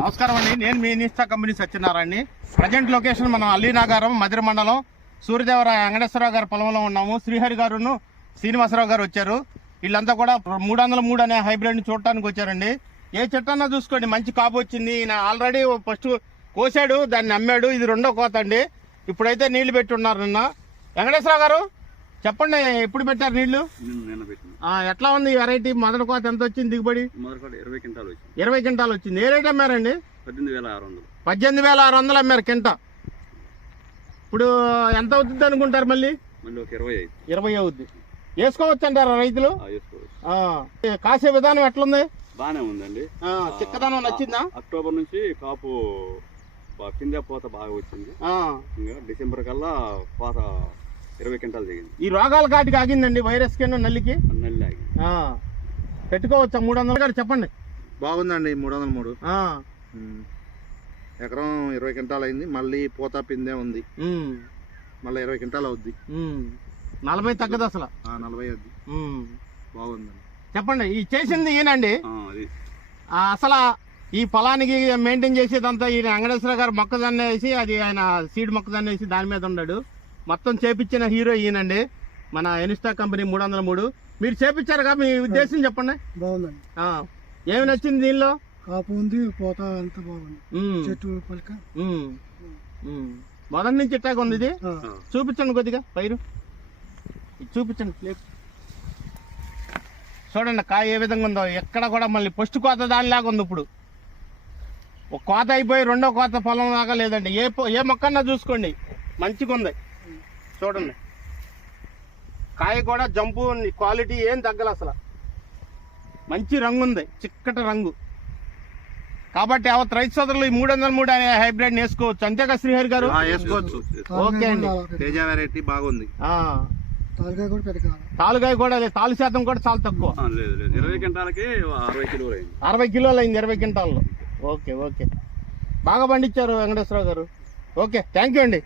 నమస్కారం అండి, నేను మీ ఇన్స్టా కంపెనీ సత్యనారాయణని. ప్రజెంట్ లొకేషన్ మనం అల్లీనాగారం మధిర మండలం సూర్యదేవరాయ వెంకటేశ్వరరావు గారి పొలంలో ఉన్నాము. శ్రీహరి గారును శ్రీనివాసరావు గారు వచ్చారు. వీళ్ళంతా కూడా 303 అనే హైబ్రిడ్ని చూడటానికి వచ్చారండి. ఏ చెట్టు అన్నా చూసుకోండి, మంచి కాపు వచ్చింది. ఈయన ఆల్రెడీ ఫస్ట్ కోసాడు, దాన్ని అమ్మాడు. ఇది రెండో కోత అండి. ఇప్పుడైతే నీళ్లు పెట్టి ఉన్నారు. నిన్న వెంకటేశ్వరరావు గారు చెప్పండి, ఎప్పుడు పెట్టారు నీళ్లు? ఎట్లా ఉంది వెరైటీ? మొదటి కోత ఎంత వచ్చింది దిగుబడి? 20 క్వింటాలు వచ్చింది. ఏ రేట్ అమ్మారండి? 18,600 అమ్మారు కింట. ఇప్పుడు ఎంత అవుతుంది అనుకుంటారు? మళ్ళీ 20 అవుద్ది. వేసుకోవచ్చు అంటారా రైతులు? కాసే విధానం ఎట్లుంది? బానే ఉందండి. చిక్కదనం నచ్చిందా? అక్టోబర్ నుంచి కాపు కింద పోత బాగా వచ్చింది. ఇంకా డిసెంబర్ కల్లా పోత 20 క్వింటాలు దిగింది. ఈ రోగాల కాటికి ఆగిందండి, వైరస్ కింద నల్లికి నల్లి ఆగింది. పెట్టుకోవచ్చా? 300 గారు చెప్పండి. బాగుందండి. 303 ఎకరం 20 క్వింటాలు అయింది. మళ్ళీ పోత పిందే ఉంది. మళ్ళీ 20 క్వింటాలు అవుద్ది. 40 తగ్గదు అసలు. 40 అవుద్ది. బాగుందండి. చెప్పండి. ఈ చేసింది ఈయనండి. అసలు ఈ పొలానికి మెయింటైన్ చేసేదంతా ఈయన వెంకటేశ్వర గారు మొక్కజొన్న వేసి, అది ఆయన సీడ్ మొక్కజొన్న వేసి దాని మీద ఉన్నాడు. మొత్తం చేపించిన హీరో ఈయనండి, మన ఇన్స్టా కంపెనీ 303. మీరు చేపించారుగా, మీ ఉద్దేశం చెప్పండి. బాగుందండి. ఏమి నచ్చింది దీనిలో? కాపు ఉంది, పోత అంత బాగుంది. చెట్టు పలక మొదటి నుంచి ఇట్టాగా ఉంది. ఇది చూపించండి కొద్దిగా పైరు, చూపించండి ప్లేట్. చూడండి కాయ ఏ విధంగా ఉందో. ఎక్కడ కూడా మళ్ళీ ఫస్ట్ కోత దానిలాగా ఉంది. ఇప్పుడు ఒక కోత అయిపోయి రెండో కోత పొలం లాగా లేదండి. ఏ మొక్కన్నా చూసుకోండి, మంచిగా ఉంది. చూడండి కాయ కూడా జంపు క్వాలిటీ ఏం తగ్గల అసలు. మంచి రంగు ఉంది, చిక్కటి రంగు. కాబట్టి యావత్ రైతు సోదరులు ఈ 303 అనే హైబ్రిడ్ వేసుకోవచ్చు. అంతేగా శ్రీహరి గారు? వేసుకోవచ్చు. ఓకే అండి. తేజ వెరైటీ బాగుంది. తాలుగాయ కూడా పెరగాలి. తాలుగాయ కూడా లేదు, తాలు శాతం కూడా చాలా తక్కువ. 20 క్వింటాలకి 60 కిలోలు అయింది. 60 కిలోలు అయింది 20 క్వింటాల్లో. ఓకే ఓకే, బాగా పండించారు వెంకటేశ్వరరావు గారు. ఓకే, థ్యాంక్ యూ అండి.